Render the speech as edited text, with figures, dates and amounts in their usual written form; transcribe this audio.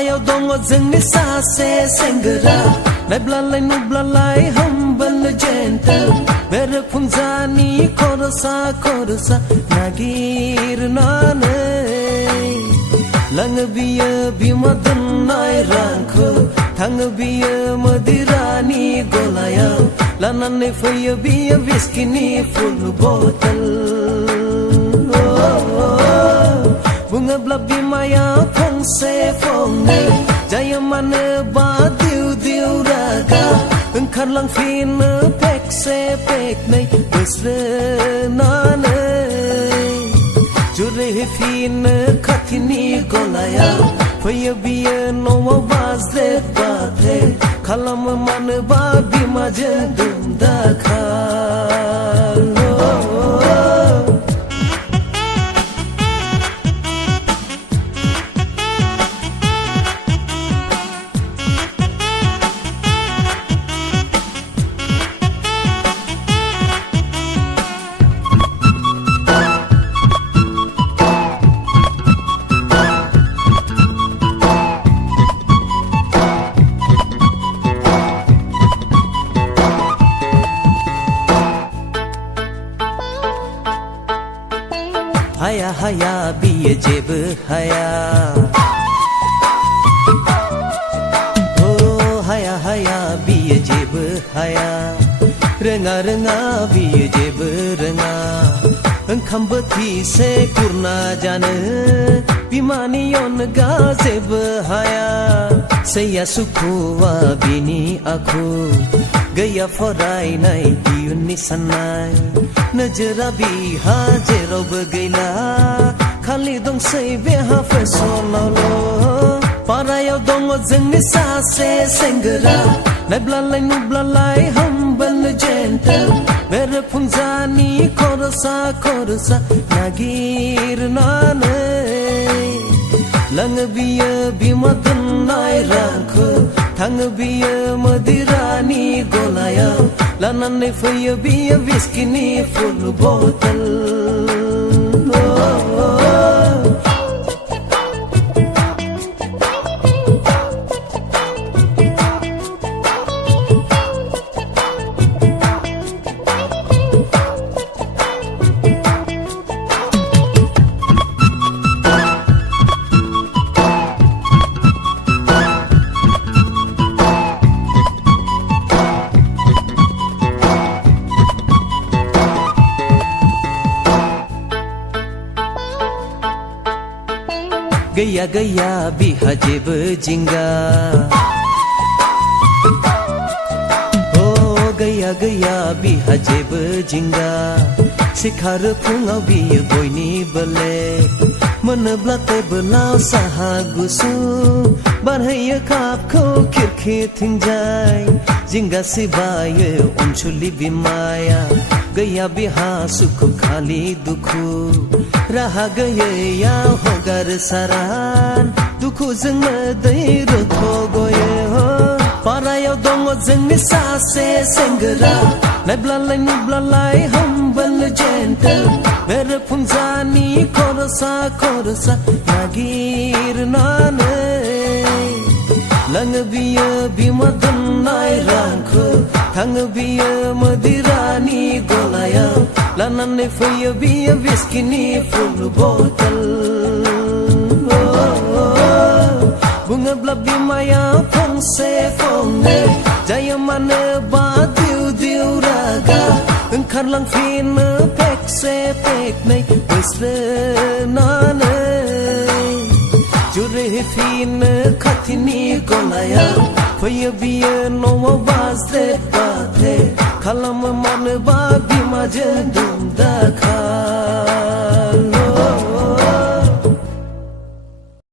Parayaw dong जोंनि सासे सेंग्रा नायब्लालाय नुब्लालाय humble gentle बेरेफुंजानि खरसा नागिरनानै लाङो बियो बिमा दोननाय रांखौ थाङो बियो मदिरानि गलायाव लानानै फैयो बियो विस्किनि फुल बटल बुङोब्ला बिमाया फंसे फंनै जायो मानो बा दिउ दिउ रागा ओंखारलांफिनो पेकसे पेकनै बोस्रोनानै जुरिहैफिनो खाथिनि गलायाव फैयो बियो न'आव बाज्रेद खालामो मानोबा बिमाजों दुम दाखाल हाया हाया बियो जेबो हाया हाया हाया बियो जेबो हाया रोङा रोङा बियो जेबो रोङा ओंखाम बोथिसे खुरना जानो बिमानि अनगा जेबो हाया सैया सुखुआ बिनि आखु गैया फरायनाय इयुननि साननाय नोजोरा बिहा जेरावबो गैला खालि दंसै बेहा फेसनावल' पारायाव दङ जोंनि सासे सेंग्रा नायब्लालाय नुब्लालाय humble gentle बेरेफुंजानि खरसा नागिरनानै लाङो बियो बिमा दोननाय रांखौ थाङो बियो मदिरानि गलायाव लानानै फैयो बियो विस्किनि फुल बटल गैया गैया बिहा जेबो जिंगा गैया गैया बिहा जेबो जिंगा सिखारो फुङाव बियो बयनिबो लेक मोनोब्ला टेबोलाव साहा गुसु बारहैयो कापखौ खिरखिथिंजाय जिंगा सिबायो अनसुलि बिमाया गैया बिहा सुखु खालि दुखु राहा गैयैयाव हगार सारान दुखुजों मोदै रोथ गयो पारायाव दङ जोंनि सासे सेंग्रा नायब्लालाय नुब्लालाय humble gentle बेरेफुंजानि खरसा नागिरनानै लाङो बियो बिमा दोननाय रांखौ थाङो बियो मदिरानि गलायाव लानानै फैयो बियो विस्किनि फुल बटल बुङोब्ला बिमाया फंसे फंनै जायो मानो बा दिउ दिउ रागा ओंखारलांफिनो पेकसे पेकनै बोस्रोनानै जुरिहैफिनो खाथिनि गलायाव फैयो बियो न'आव बाज्रेद खालामो मानोबा बिमाजों दुम दाखाल